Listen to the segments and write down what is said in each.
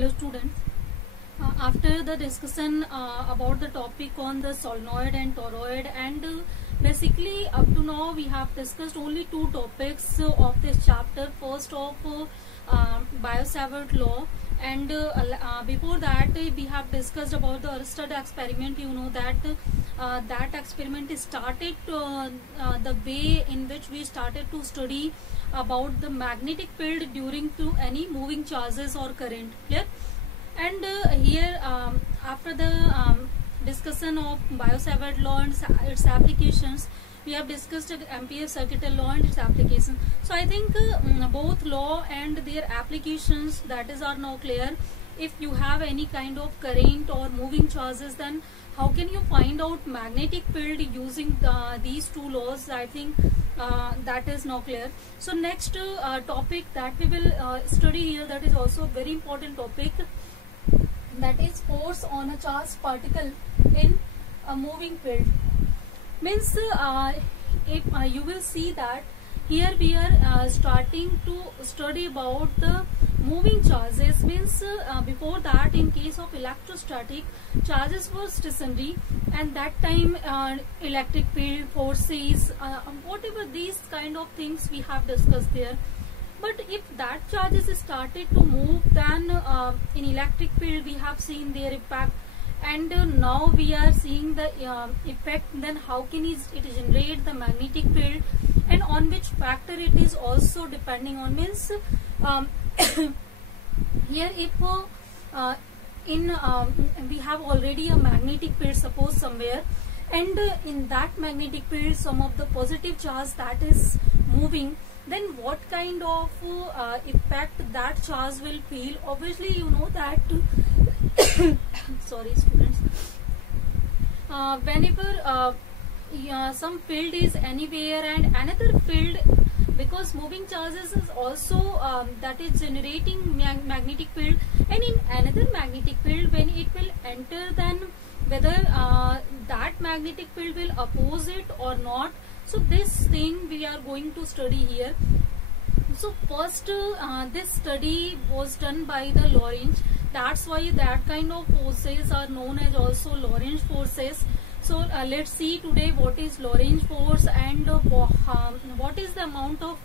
Hello students. After the discussion about the topic on the solenoid and toroid, and basically up to now we have discussed only two topics of this chapter. First of Biot-Savart law, and before that we have discussed about the Oersted experiment. You know that that experiment started the way in which we started to study about the magnetic field during to any moving charges or current. Clear? And here after the discussion of Biot-Savart law and its applications, we have discussed Ampere's circuit law and its application. So I think both law and their applications, that is, are now clear. If you have any kind of current or moving charges, then how can you find out magnetic field using these two laws? I think that is now clear. So next topic that we will study here, that is also a very important topic, that is force on a charged particle in a moving field. Means if you will see that here we are starting to study about the moving charges. Means before that, in case of electrostatic, charges were stationary, and that time electric field, forces, whatever these kind of things we have discussed there. But if that charges started to move, then in electric field we have seen their impact, and now we are seeing the effect. Then how can it generate the magnetic field, and on which factor it is also depending on. Means here if we have already a magnetic field, suppose somewhere, and in that magnetic field some of the positive charge that is moving, then what kind of effect that charge will feel? Obviously you know that sorry students, whenever some field is anywhere and another field, because moving charges is also that is generating magnetic field, and in another magnetic field when it will enter, then whether that magnetic field will oppose it or not. So this thing we are going to study here. So first this study was done by the Lorentz. That's why that kind of forces are known as also Lorentz forces. So let's see today what is Lorentz force, and what is the amount of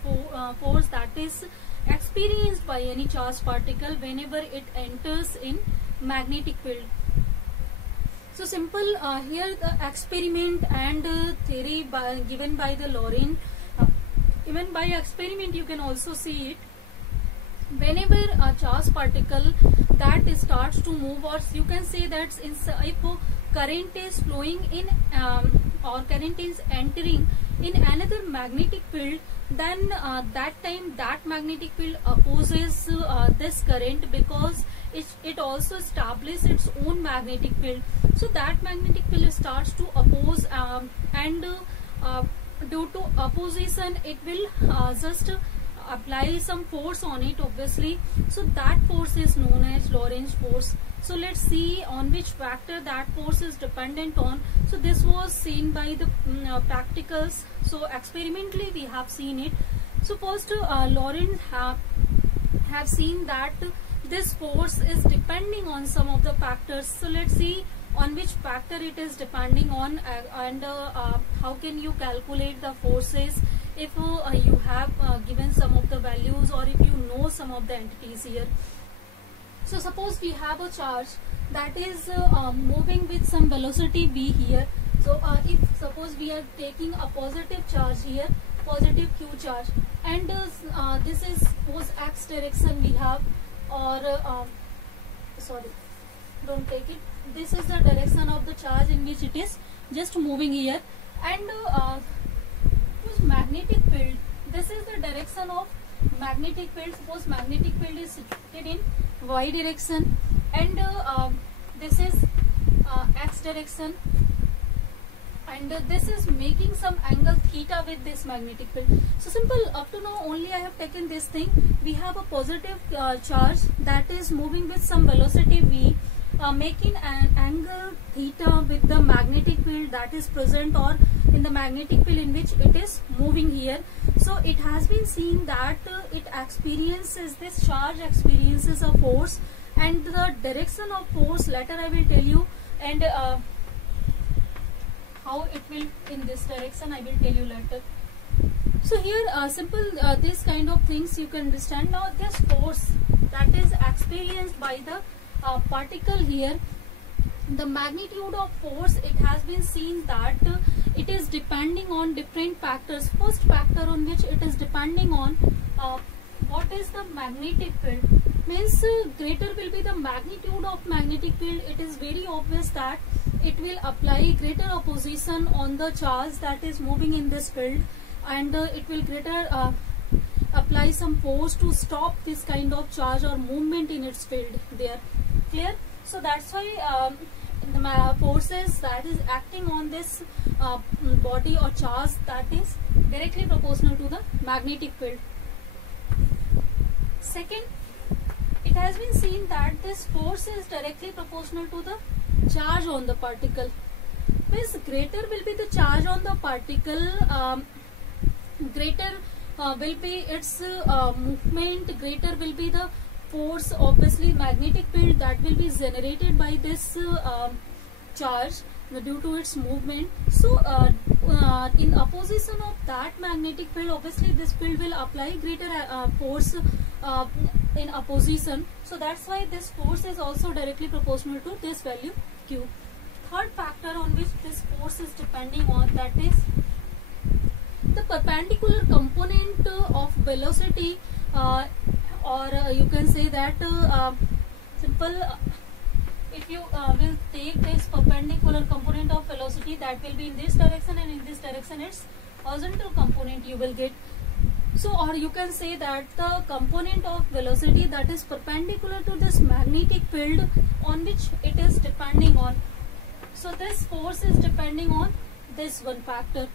force that is experienced by any charged particle whenever it enters in magnetic field. So simple here the experiment and theory given by the Lorentz. Even by experiment you can also see it. Whenever a charged particle that starts to move, or you can say that if current is flowing in or current is entering in another magnetic field, then that time that magnetic field opposes this current, because it also establishes its own magnetic field. So that magnetic field starts to oppose, and due to opposition it will just apply some force on it, obviously. So that force is known as Lorentz force. So let's see on which factor that force is dependent on. So this was seen by the practicals. So experimentally we have seen it. So first Lorentz have seen that this force is depending on some of the factors. So let's see on which factor it is depending on, and how can you calculate the forces if you have given some of the values, or if you know some of the entities here. So suppose we have a charge that is moving with some velocity v here. So if suppose we are taking a positive charge here, positive q charge, and this is suppose x direction we have, or sorry, don't take it, this is the direction of the charge in which it is just moving here, and magnetic field, this is the direction of magnetic field. Suppose magnetic field is situated in y direction, and this is x direction, and this is making some angle theta with this magnetic field. So simple, up to now only I have taken this thing. We have a positive charge that is moving with some velocity v, making an angle theta with the magnetic field that is present, or in the magnetic field in which it is moving here. So it has been seen that it experiences, this charge experiences a force and the direction of force later I will tell you, and how it will in this direction I will tell you later. So here simple this kind of things you can understand. Now this force that is experienced by the particle here, the magnitude of force, it has been seen that it is depending on different factors. First factor on which it is depending on what is the magnetic field, means greater will be the magnitude of magnetic field. It is very obvious that it will apply greater opposition on the charge that is moving in this field, and it will greater apply some force to stop this kind of charge or movement in its field there. Clear? So that's why the forces that is acting on this body or charge, that is directly proportional to the magnetic field. Second, it has been seen that this force is directly proportional to the charge on the particle. Means greater will be the charge on the particle, greater will be its movement, greater will be the force, obviously magnetic field that will be generated by this charge due to its movement. So in opposition of that magnetic field, obviously this field will apply greater force in opposition. So that's why this force is also directly proportional to this value Q. Third factor on which this force is depending on, that is the perpendicular component of velocity, or you can say that simple, if you will take this perpendicular component of velocity, that will be in this direction, and in this direction its horizontal component you will get. So, or you can say that the component of velocity that is perpendicular to this magnetic field on which it is depending on. So this force is depending on this one factor,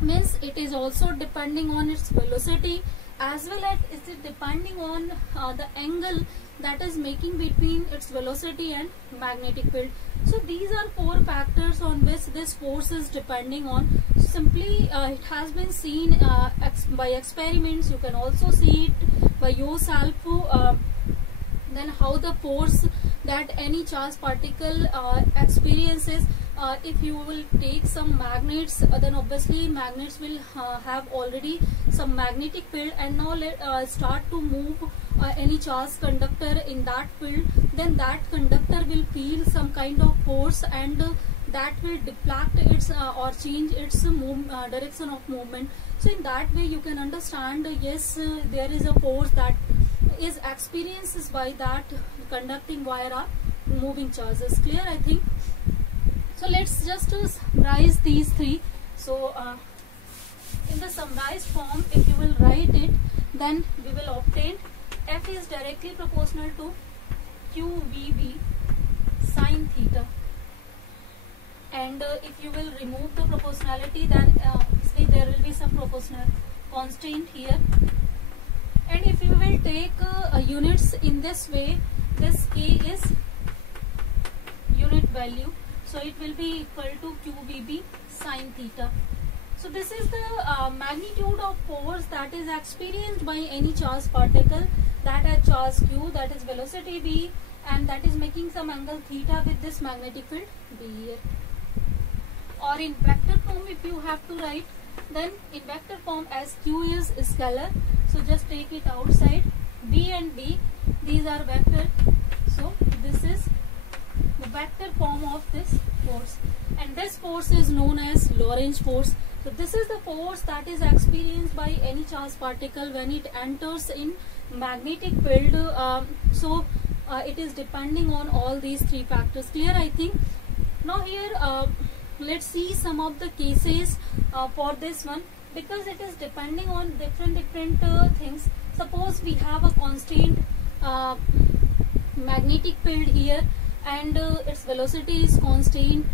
means it is also depending on its velocity, as well as it is depending on the angle that is making between its velocity and magnetic field. So these are four factors on which this force is depending on. Simply it has been seen by experiments. You can also see it by yourself. Then how the force that any charged particle experiences. If you will take some magnets, then obviously magnets will have already some magnetic field, and now let start to move any charged conductor in that field, then that conductor will feel some kind of force, and that will deflect its or change its direction of movement. So in that way you can understand, yes, there is a force that is experienced by that conducting wire or moving charges. Clear, I think. So let's just summarize these three. So in the summarized form, if you will write it, then we will obtain F is directly proportional to QVB sine theta. And if you will remove the proportionality, then obviously there will be some proportional constant here. And if you will take units in this way, this K is unit value. So it will be equal to QVB sine theta. So this is the magnitude of force that is experienced by any charged particle that has charge Q, that is velocity V, and that is making some angle theta with this magnetic field B here. Or in vector form, if you have to write, then in vector form, as Q is scalar, so just take it outside. B and B, these are vector. So this is the vector form of this force, and this force is known as Lorentz force. So this is the force that is experienced by any charged particle when it enters in magnetic field. It is depending on all these three factors. Clear, I think. Now here let's see some of the cases for this one, because it is depending on different things. Suppose we have a constant magnetic field here, and its velocity is constant,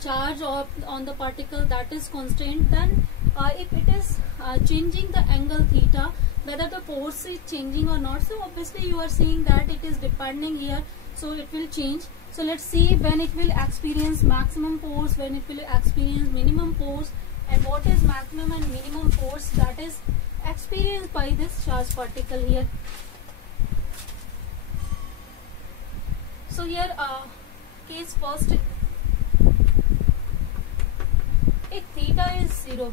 charge on the particle that is constant, then if it is changing the angle theta, whether the force is changing or not. So obviously you are seeing that it is depending here, so it will change. So let's see when it will experience maximum force, when it will experience minimum force, and what is maximum and minimum force that is experienced by this charged particle here. So here case first, if theta is 0,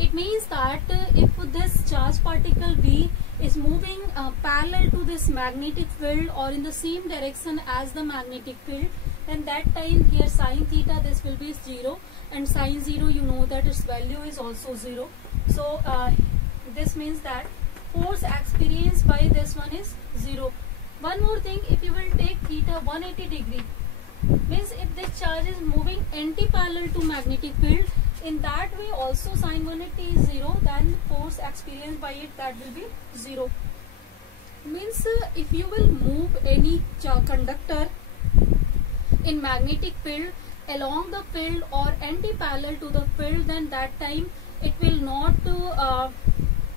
it means that if this charged particle V is moving parallel to this magnetic field or in the same direction as the magnetic field, then that time here sin theta this will be 0, and sin 0 you know that its value is also 0. So this means that force experienced by this one is 0. One more thing, if you will take theta 180 degree, means if this charge is moving anti-parallel to magnetic field, in that way also sin 180 is 0, then force experienced by it, that will be 0. Means if you will move any conductor in magnetic field along the field or anti-parallel to the field, then that time it will not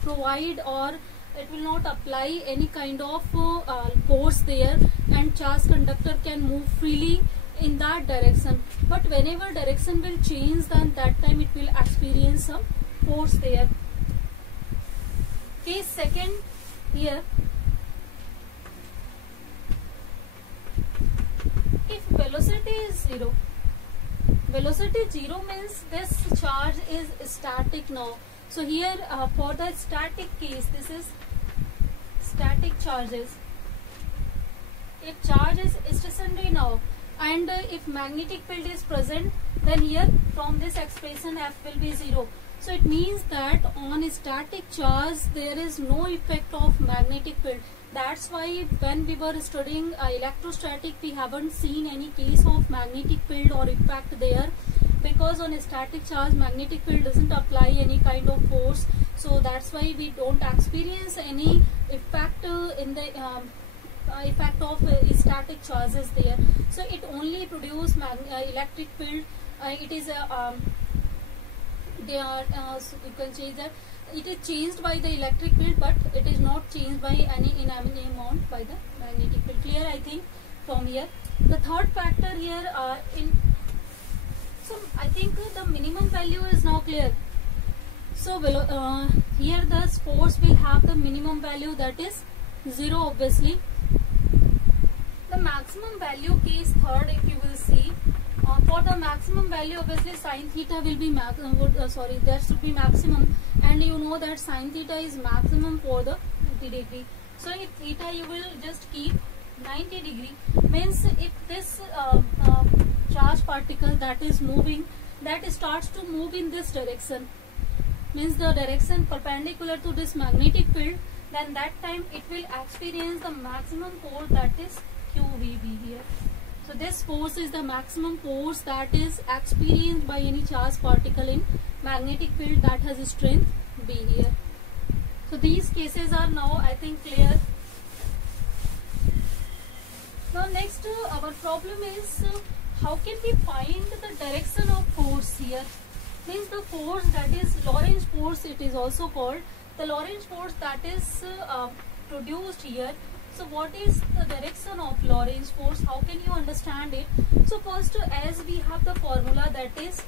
provide or it will not apply any kind of force there, and charged conductor can move freely in that direction. But whenever direction will change, then that time it will experience some force there. Case second, here if velocity is 0, velocity 0 means this charge is static now. So here for the static case, this is static charges. If charge is stationary now, and if magnetic field is present, then here from this expression F will be 0. So it means that on static charge there is no effect of magnetic field. That's why when we were studying electrostatic, we haven't seen any case of magnetic field or effect there, because on a static charge magnetic field doesn't apply any kind of force. So that's why we don't experience any effect in the effect of static charges there. So it only produces electric field. It is a so you can change that. It is changed by the electric field, but it is not changed by any amount by the magnetic field. Clear, I think, from here. The third factor here so I think the minimum value is now clear. So here the force will have the minimum value, that is 0 obviously. The maximum value, case third, if you will see, for the maximum value obviously sin theta will be there should be maximum, and you know that sin theta is maximum for the 90 degree. So if theta you will just keep 90 degree, means if this charge particle that is moving, that starts to move in this direction, means the direction perpendicular to this magnetic field, then that time it will experience the maximum force, that is QVB here. So this force is the maximum force that is experienced by any charged particle in magnetic field that has a strength B here. So these cases are now, I think, clear. Now next our problem is how can we find the direction of force here? Means the force, that is Lorentz force, it is also called the Lorentz force, that is produced here. So what is the direction of Lorentz force? How can you understand it? So first, as we have the formula, that is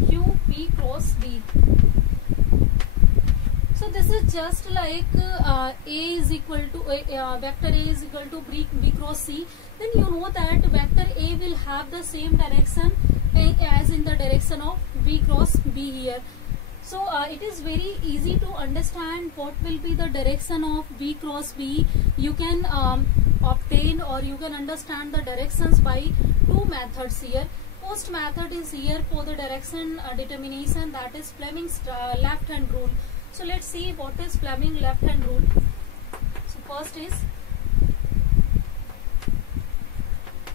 QP cross B. So this is just like A is equal to vector A is equal to B cross C. Then you know that vector A will have the same direction as in the direction of B cross B here. So it is very easy to understand what will be the direction of B cross B. You can obtain or you can understand the directions by two methods here. First method is here for the direction determination, that is Fleming's left hand rule. So let's see what is Fleming's left hand rule. So first is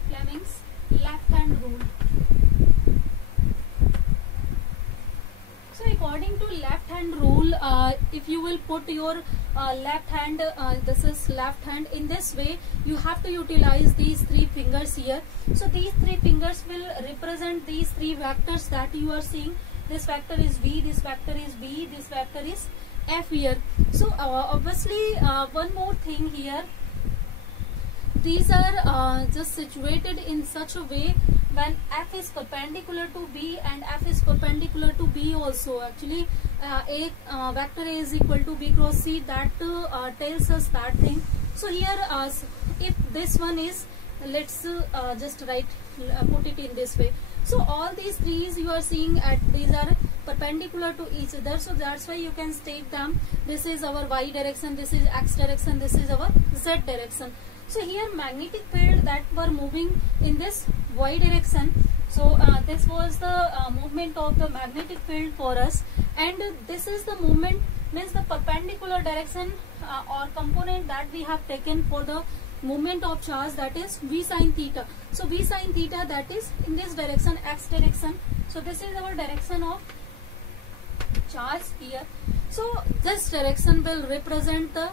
Fleming's left hand rule. So according to left hand rule, if you will put your left hand, this is left hand, in this way you have to utilize these three fingers here. So these three fingers will represent these three vectors that you are seeing. This vector is V, this vector is B, this vector is F here. So obviously one more thing here, these are just situated in such a way when F is perpendicular to B and F is perpendicular to B also. Actually vector A is equal to B cross C, that tells us that thing. So here if this one is, let's just put it in this way. So all these trees you are seeing these are perpendicular to each other, so that's why you can state them. This is our y direction, this is x direction, this is our z direction. So here magnetic field that were moving in this y direction. So this was the movement of the magnetic field for us, and this is the movement, means the perpendicular direction or component that we have taken for the movement of charge, that is v sin theta. So v sin theta, that is in this direction, x direction. So this is our direction of charge here. So this direction will represent the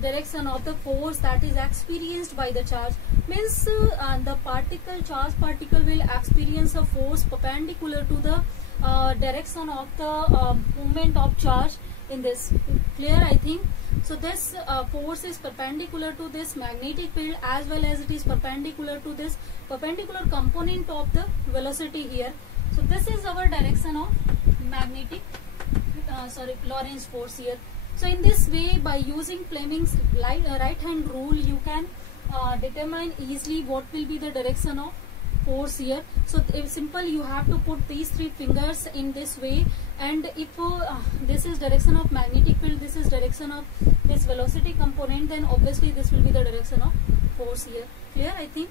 direction of the force that is experienced by the charge. Means the charge particle will experience a force perpendicular to the direction of the movement of charge in this. Clear, I think. So this force is perpendicular to this magnetic field, as well as it is perpendicular to this perpendicular component of the velocity here. So this is our direction of magnetic Lorentz force here. So in this way, by using Fleming's right hand rule, you can determine easily what will be the direction of force here. So if simple, you have to put these three fingers in this way, and if this is direction of magnetic field, this is direction of this velocity component, then obviously this will be the direction of force here. Clear, I think.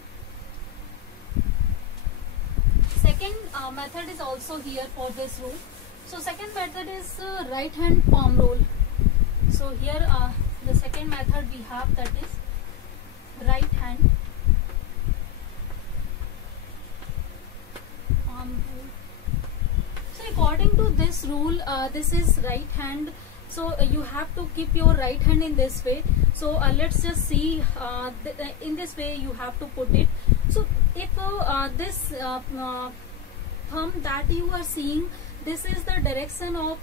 Second method is also here for this rule. So second method is right hand palm rule. So here the second method we have, that is right hand palm rule. So according to this rule, this is right hand. So you have to keep your right hand in this way. So let's just see, in this way you have to put it. So if this thumb that you are seeing, this is the direction of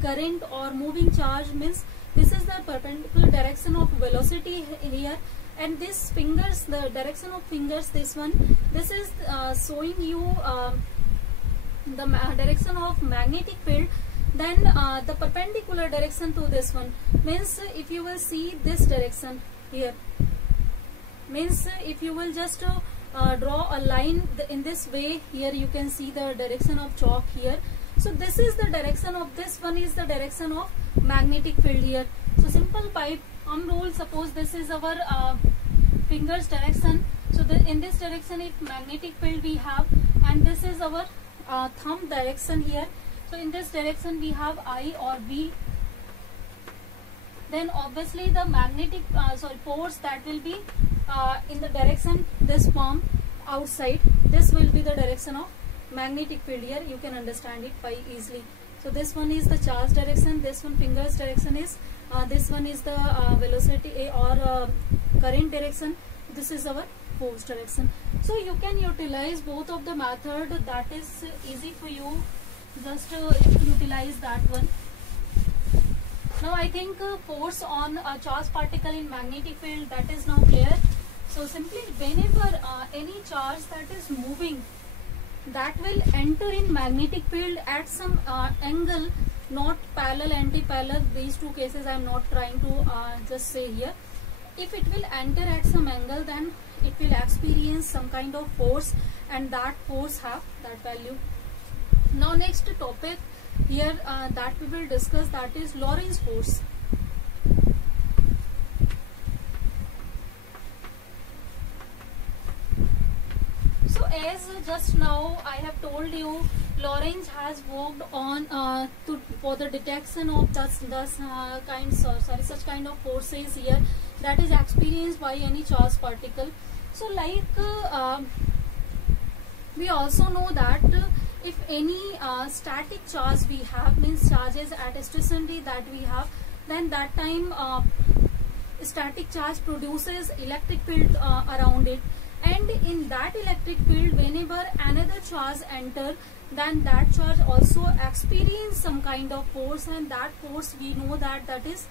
current or moving charge, means this is the perpendicular direction of velocity here, and this fingers, the direction of fingers, this one, this is showing you the direction of magnetic field. Then the perpendicular direction to this one, means if you will see this direction here, means if you will just draw a line in this way, here you can see the direction of chalk here. So this is the direction of, this one is the direction of magnetic field here. So simple by thumb rule, suppose this is our fingers direction. So in this direction, if magnetic field we have, and this is our thumb direction here. So in this direction we have I or V. Then obviously the magnetic force that will be in the direction, this palm outside, this will be the direction of magnetic field here. You can understand it by easily. So this one is the charge direction, this one fingers direction is, this one is the velocity or current direction, this is our force direction. So you can utilize both of the method, that is easy for you. Just utilize that one. Now I think force on a charged particle in magnetic field, that is now clear. So simply whenever any charge that is moving, that will enter in magnetic field at some angle, not parallel, anti-parallel, these two cases I am not trying to just say here. If it will enter at some angle, then it will experience some kind of force, and that force have that value. Now next topic here that we will discuss, that is Lorentz force. So as just now I have told you, Lorentz has worked on for the detection of such kind of forces here that is experienced by any charged particle. So like we also know that if any static charge we have, means charges at stationary that we have, then that time static charge produces electric field around it, and in that electric field whenever another charge enter, then that charge also experience some kind of force, and that force we know that is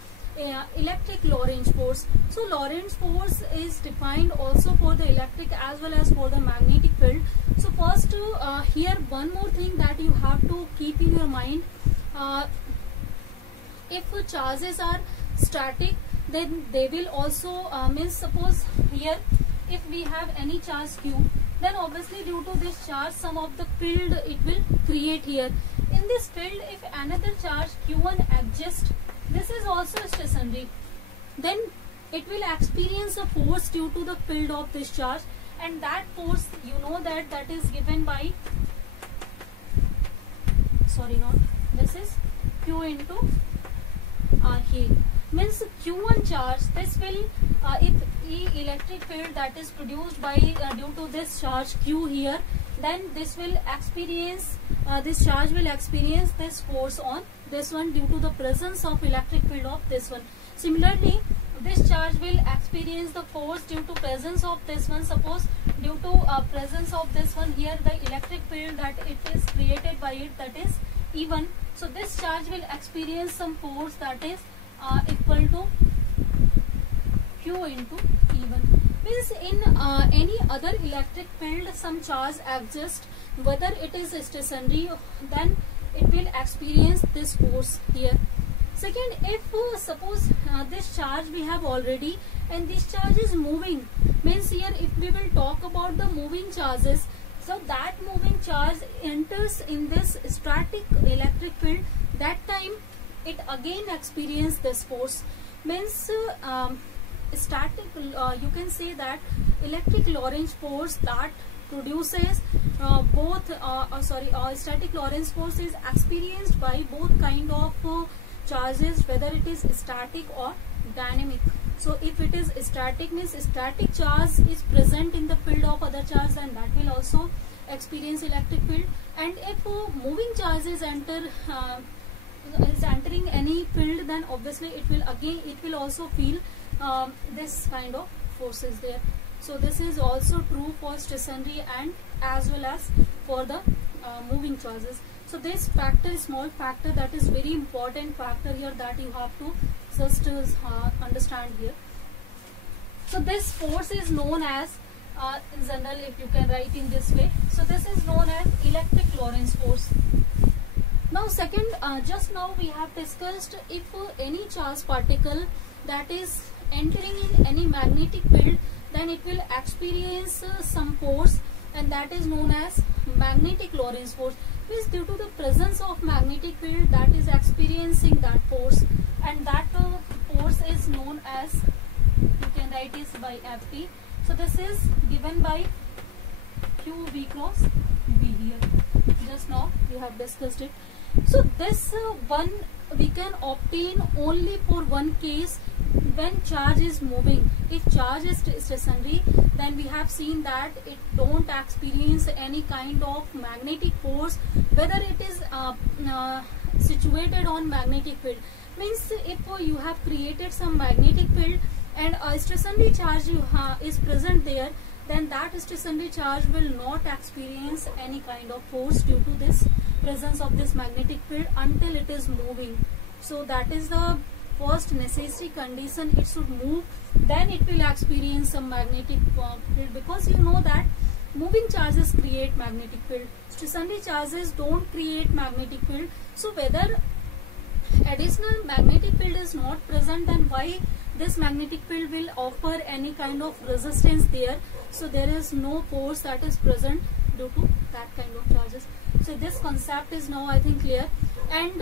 electric Lorentz force. So Lorentz force is defined also for the electric as well as for the magnetic field. So first here one more thing that you have to keep in your mind, if charges are static, then they will also means suppose here if we have any charge q, then obviously due to this charge some of the field it will create here. In this field if another charge q1 exists, this is also stationary, then it will experience a force due to the field of this charge, and that force you know that is given by, sorry not, this is q into r here. Means q1 charge, this will if E electric field that is produced by due to this charge q here, then this will experience this charge will experience this force on this one due to the presence of electric field of this one. Similarly this charge will experience the force due to presence of this one. Suppose due to presence of this one here, the electric field that it is created by it, that is E1. So this charge will experience some force that is equal to q into E1. Means in any other electric field some charge exists, whether it is stationary, then it will experience this force here. Second, if suppose this charge we have already and this charge is moving, means here if we will talk about the moving charges, so that moving charge enters in this static electric field, that time it again experience this force. Means static you can say that electric Lorentz force that produces static Lorentz force is experienced by both kind of charges, whether it is static or dynamic. So if it is static, means static charge is present in the field of other charge, and that will also experience electric field. And if moving charges is entering any field, then obviously it will also feel this kind of forces there. So this is also true for stationary and as well as for the moving charges. So this factor, small factor, that is very important factor here that you have to just understand here. So this force is known as in general, if you can write in this way, so this is known as electric Lorentz force. Now second, just now we have discussed if any charged particle that is entering in any magnetic field, then it will experience some force, and that is known as magnetic Lorentz force. Means due to the presence of magnetic field that is experiencing that force, and that force is known as, you can write is by Ft. So this is given by QV cross V here. Just now we have discussed it. So this one we can obtain only for one case, when charge is moving. If charge is stationary, then we have seen that it don't experience any kind of magnetic force, whether it is situated on magnetic field. Means if you have created some magnetic field and a stationary charge is present there, then that stationary charge will not experience any kind of force due to this presence of this magnetic field until it is moving. So that is the first necessary condition, it should move, then it will experience some magnetic field, because you know that moving charges create magnetic field, stationary charges don't create magnetic field. So whether additional magnetic field is not present, then why this magnetic field will offer any kind of resistance there? So there is no force that is present due to that kind of charges. So this concept is now I think clear, and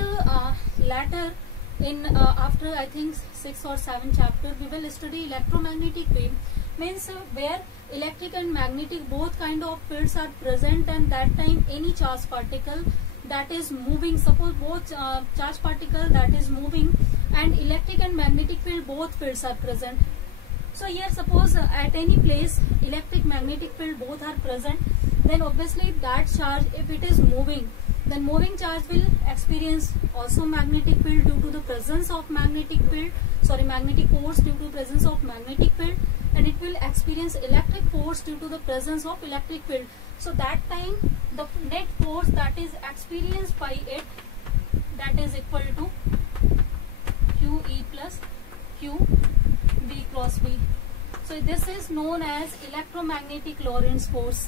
later in after I think 6 or 7 chapter we will study electromagnetic wave. Means where electric and magnetic both kind of fields are present, and that time any charged particle that is moving, suppose both charged particle that is moving and electric and magnetic field, both fields are present. So here suppose at any place electric magnetic field both are present, then obviously that charge, if it is moving, then moving charge will experience also magnetic field due to the presence of magnetic field, magnetic force due to presence of magnetic field, and it will experience electric force due to the presence of electric field. So that time the net force that is experienced by it, that is equal to QE plus QV cross V. So this is known as electromagnetic Lorentz force.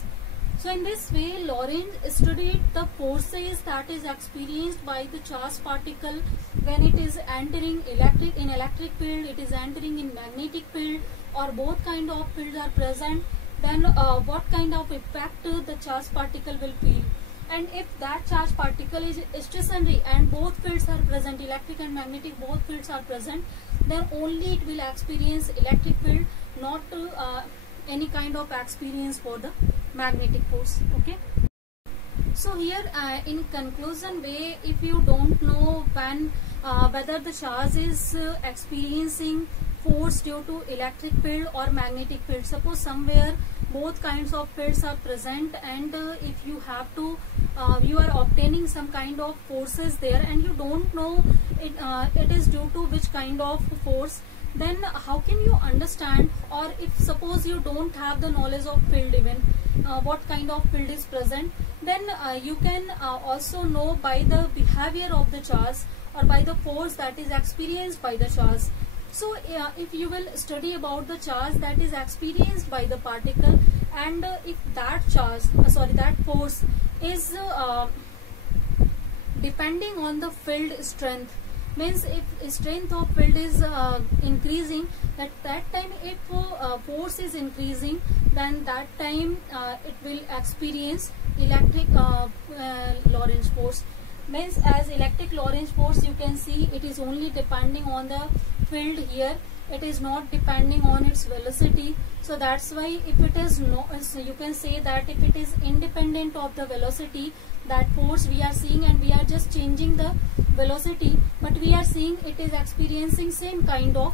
So in this way, Lorentz studied the forces that is experienced by the charged particle when it is entering electric field, it is entering in magnetic field, or both kind of fields are present. Then what kind of effect the charged particle will feel. And if that charged particle is stationary and both fields are present, electric and magnetic, both fields are present, then only it will experience electric field, not any kind of experience for the magnetic force. Okay. So here in conclusion way, if you don't know when whether the charge is experiencing force due to electric field or magnetic field, suppose somewhere both kinds of fields are present, and if you have to you are obtaining some kind of forces there and you don't know it is due to which kind of force, then how can you understand? Or if suppose you don't have the knowledge of field, even what kind of field is present, then you can also know by the behavior of the charge or by the force that is experienced by the charge. So if you will study about the charge that is experienced by the particle, and if that charge that force is depending on the field strength, means if strength of field is increasing, at that time if force is increasing, then that time it will experience electric Lorentz force. Means as electric Lorentz force, you can see it is only depending on the field here, it is not depending on its velocity. So that's why if it is no, so you can say that if it is independent of the velocity, that force we are seeing, and we are just changing the velocity, but we are seeing it is experiencing same kind of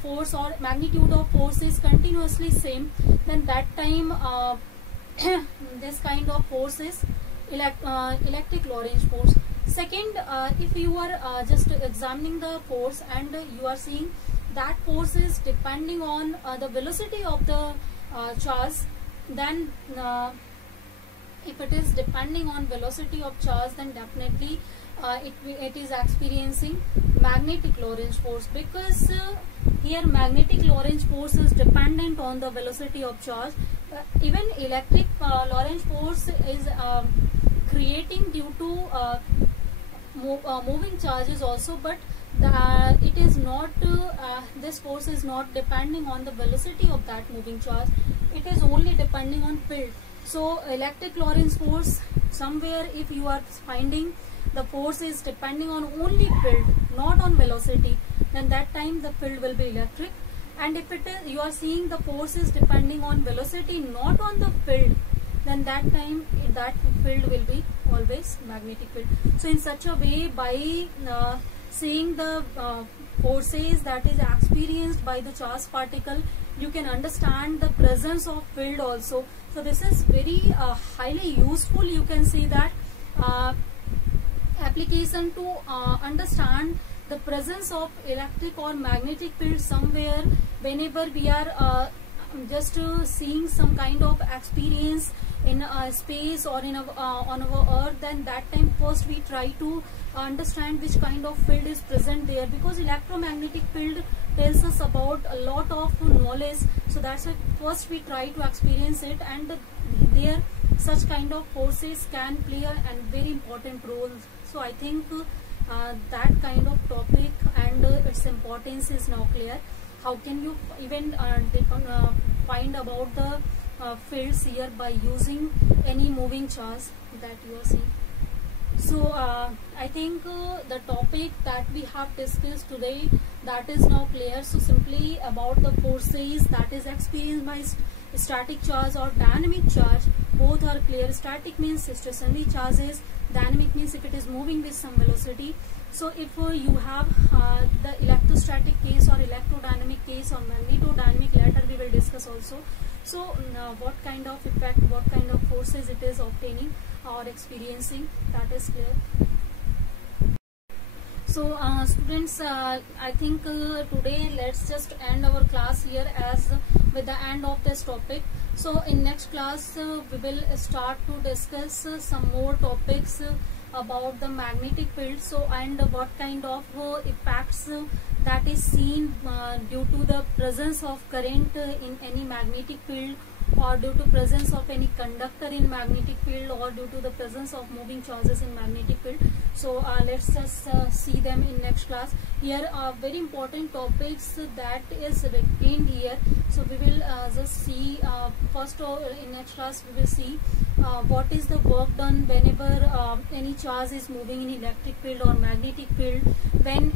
force, or magnitude of force is continuously same, then that time this kind of force is electric Lorentz force. Second, if you are just examining the force and you are seeing that force is depending on the velocity of the charge, then if it is depending on velocity of charge, then definitely it is experiencing magnetic Lorentz force, because here magnetic Lorentz force is dependent on the velocity of charge. Even electric Lorentz force is creating due to moving charges also, but it is not this force is not depending on the velocity of that moving charge, it is only depending on field. So electric Lorentz force, somewhere if you are finding the force is depending on only field, not on velocity, then that time the field will be electric. And if it is you are seeing the force is depending on velocity, not on the field, then that time that field will be always magnetic field. So in such a way, by seeing the forces that is experienced by the charged particle, you can understand the presence of field also. So this is very highly useful, you can see that application to understand the presence of electric or magnetic field somewhere, whenever we are just seeing some kind of experience in space or in on our earth, then that time first we try to understand which kind of field is present there, because electromagnetic field tells us about a lot of knowledge. So that's why first we try to experience it, and there such kind of forces can play a very important role. So I think that kind of topic and its importance is now clear. How can you even find about the fields here by using any moving charge that you are seeing? So I think the topic that we have discussed today, that is now clear. So simply about the forces that is experienced by static charge or dynamic charge, both are clear. Static means stationary charges, dynamic means if it is moving with some velocity. So if you have the electrostatic case or electrodynamic case or magnetodynamic, later we will discuss also. So what kind of effect, what kind of forces it is obtaining or experiencing, that is clear. So students, I think today let's just end our class here as with the end of this topic. So in next class we will start to discuss some more topics about the magnetic field. So and what kind of effects that is seen due to the presence of current in any magnetic field, or due to presence of any conductor in magnetic field, or due to the presence of moving charges in magnetic field. So let's just see them in next class. Here are very important topics that is retained here. So we will just see first in next class we will see what is the work done whenever any charge is moving in electric field or magnetic field, when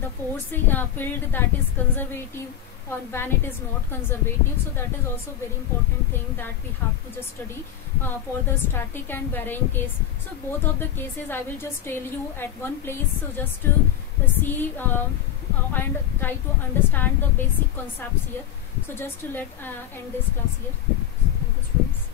the force field that is conservative or when it is not conservative. So that is also very important thing that we have to just study for the static and varying case. So both of the cases I will just tell you at one place, so just to see and try to understand the basic concepts here. So just to let end this class here. Thank you, students.